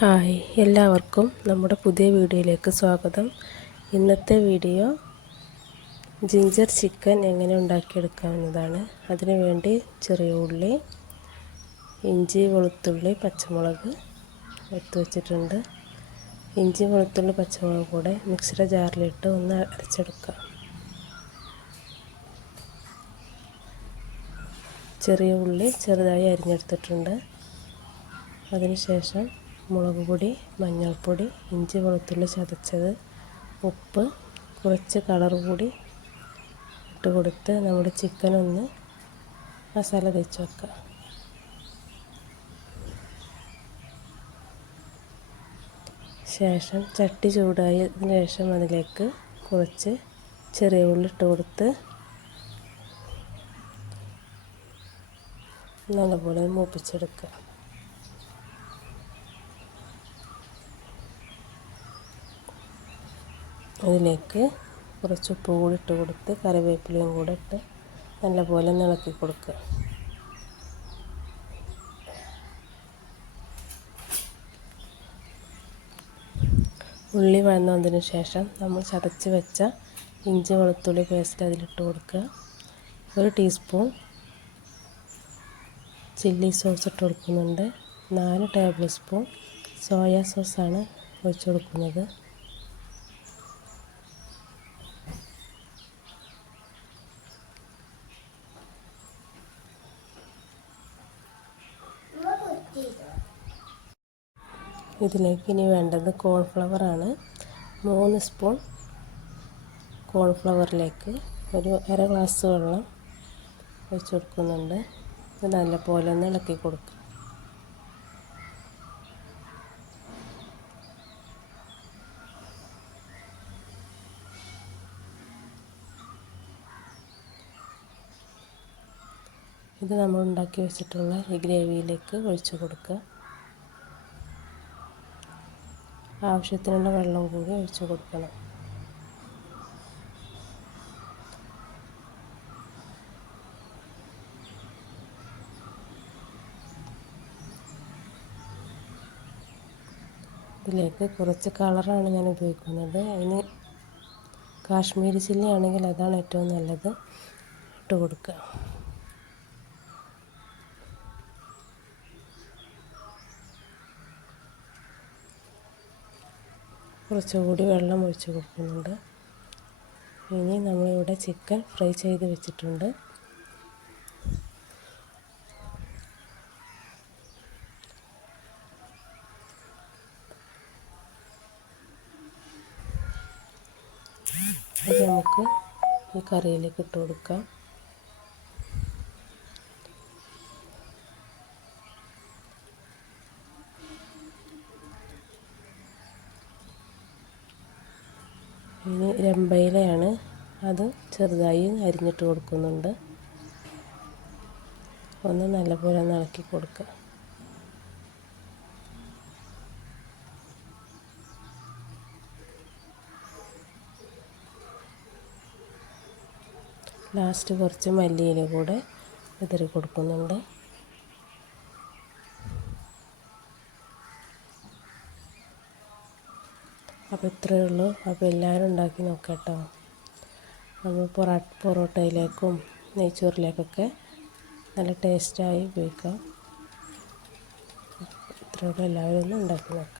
Hi എല്ലാവർക്കും നമ്മുടെ പുതിയ വീഡിയോയിലേക്ക് സ്വാഗതം. ഇന്നത്തെ വീഡിയോ ജിഞ്ചർ ചിക്കൻ എങ്ങനെ ഉണ്ടാക്കിയെടുക്കാവുന്നതാണ്. അതിനു വേണ്ടി ചെറിയ ഉള്ളി ഇഞ്ചി വെളുത്തുള്ളി പച്ചമുളക് എടുത്ത് വച്ചിട്ടുണ്ട്. ഇഞ്ചി വെളുത്തുള്ളി പച്ചമുളക് കൂടെ മിക്സിയുടെ ജാറിലിട്ട് ഒന്ന് അരച്ചെടുക്കാം. ചെറിയ ഉള്ളി ചെറുതായി അരിഞ്ഞെടുത്തിട്ടുണ്ട്. അതിനുശേഷം മുളക് പൊടി മഞ്ഞൾപ്പൊടി ഇഞ്ചി വെളുത്തുള്ളി ചതച്ചത് ഉപ്പ് കുറച്ച് കളർ കൂടി ഇട്ട് കൊടുത്ത് നമ്മുടെ ചിക്കൻ ഒന്ന് മസാല തേച്ച് വെക്കുക. ശേഷം ചട്ടി ചൂടായതിന് ശേഷം അതിലേക്ക് കുറച്ച് ചെറിയ ഉള്ളി ഇട്ട് കൊടുത്ത് നല്ലപോലെ മൂപ്പിച്ചെടുക്കുക. അതിലേക്ക് കുറച്ച് ഉപ്പ് കൂടി ഇട്ട് കൊടുത്ത് കറിവേപ്പിലയും കൂടെ ഇട്ട് നല്ലപോലെ ഇളക്കി കൊടുക്കുക. ഉള്ളി വഴന്നതിന് ശേഷം നമ്മൾ ചതച്ച് വെച്ച ഇഞ്ചി വെളുത്തുള്ളി പേസ്റ്റ് അതിലിട്ട് കൊടുക്കുക. ഒരു ടീസ്പൂൺ ചില്ലി സോസ് ഇട്ട് കൊടുക്കുന്നുണ്ട്. നാല് ടേബിൾ സ്പൂൺ സോയാ സോസാണ് ഒഴിച്ചു കൊടുക്കുന്നത്. ഇതിലേക്ക് ഇനി വേണ്ടത് കോൺഫ്ലവറാണ് മൂന്ന് സ്പൂൺ കോൺഫ്ലവറിലേക്ക് ഒരു അര ഗ്ലാസ് വെള്ളം ഒഴിച്ചു കൊടുക്കുന്നുണ്ട്. ഇത് നല്ലപോലെ ഒന്ന് ഇളക്കി കൊടുക്കുക. ഇത് നമ്മൾ ഉണ്ടാക്കി വെച്ചിട്ടുള്ള ഈ ഗ്രേവിയിലേക്ക് ഒഴിച്ചു കൊടുക്കുക. ആവശ്യത്തിനുള്ള വെള്ളം കൂടി ഒഴിച്ചു കൊടുക്കണം. ഇതിലേക്ക് കുറച്ച് കളറാണ് ഞാൻ ഉപയോഗിക്കുന്നത്. അതിന് കാശ്മീരി ചില്ലി ആണെങ്കിൽ അതാണ് ഏറ്റവും നല്ലത്. ഇട്ട് കൊടുക്കുക. കുറച്ചുകൂടി വെള്ളം ഒഴിച്ച് കൊടുക്കുന്നുണ്ട്. ഇനി നമ്മളിവിടെ ചിക്കൻ ഫ്രൈ ചെയ്ത് വെച്ചിട്ടുണ്ട്. അത് നമുക്ക് ഈ കറിയിലേക്ക് ഇട്ട് കൊടുക്കാം. ഇനി രമ്പയിലയാണ് അത് ചെറുതായി അരിഞ്ഞിട്ട് കൊടുക്കുന്നുണ്ട്. ഒന്ന് നല്ലപോലെ ഒന്ന് ഇളക്കി കൊടുക്കുക ലാസ്റ്റ് കുറച്ച് മല്ലിയില കൂടെ വിതറി കൊടുക്കുന്നുണ്ട്. അപ്പോൾ ഇത്രയേ ഉള്ളൂ. അപ്പോൾ എല്ലാവരും ഉണ്ടാക്കി നോക്കട്ടോ. നമ്മൾ പൊറ പൊറോട്ടയിലേക്കും നെയ്ച്ചോറിലേക്കൊക്കെ നല്ല ടേസ്റ്റായി ഉപയോഗിക്കാം. ഉള്ളൂ. എല്ലാവരും ഒന്ന് ഉണ്ടാക്കി നോക്കാം.